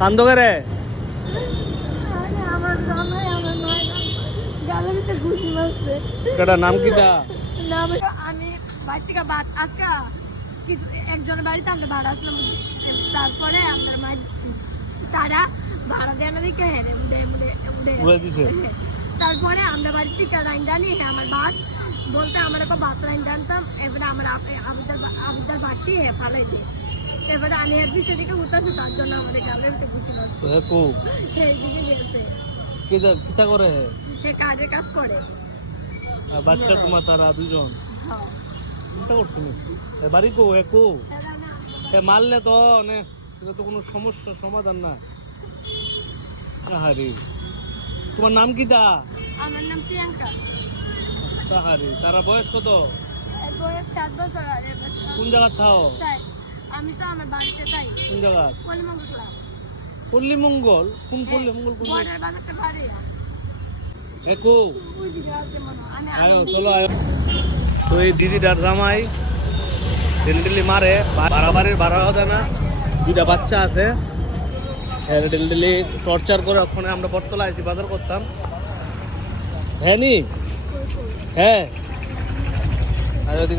কান্দো করে নাম কি দা? আমি বাড়ি থেকে আজকে একজনের বাড়িতে আমরা ভাড়া আসলাম, তারপরে আমাদের মায়ের তারা ভাড়া দেয় না দেখে হেরে উড়ে দিছে। তারপরে আমরা বাড়ি থেকে রাইন জানি আমার ভাত বলতে আমরা ভাত রাইন জানতাম, এবারে আমরা আবিদার বাড়তি ফালাই দিই, এবারে আমি এর পিছিয়ে দিকে উঠাচ্ছি, তার জন্য আমাদের গালের ভিতরে ঘুষি মারছে। এইদিকে গেছে, কিতা করে সে কাজের কাজ করে। বাচ্চা তোমার তারা দুজন হ্যাঁ। চিন্তা করছো না বাড়ি কো একো মারলে তো নে, এটা তো কোনো সমস্যা সমাধান না। আহারে তোমার নাম কি দা? আমার নাম প্রিয়াঙ্কা। তাহারে তারা বয়স কত? এর বয়স 7 বছর। আর কোন জায়গা থাও? আমি তো আমার বাড়িতে তাই। কোন জায়গা? পল্লীমঙ্গল ক্লাব। পল্লীমঙ্গল? কোন পল্লীমঙ্গল? কোন বর্ডার বাজারটা বাড়ি একো ওই দিকে আছে মনে হয়। আয়ো চলো আয়ো। তো এই দিদিটার জামাই ডেলি মারে, বাড়াবাড়ির ভাড়া দেয় না, দুইটা বাচ্চা আছে, ডেলি টর্চার করে। ওখানে আমরা বটতলা আইসি বাজার করতাম। হ্যাঁ নি হ্যাঁ আর ওদিকে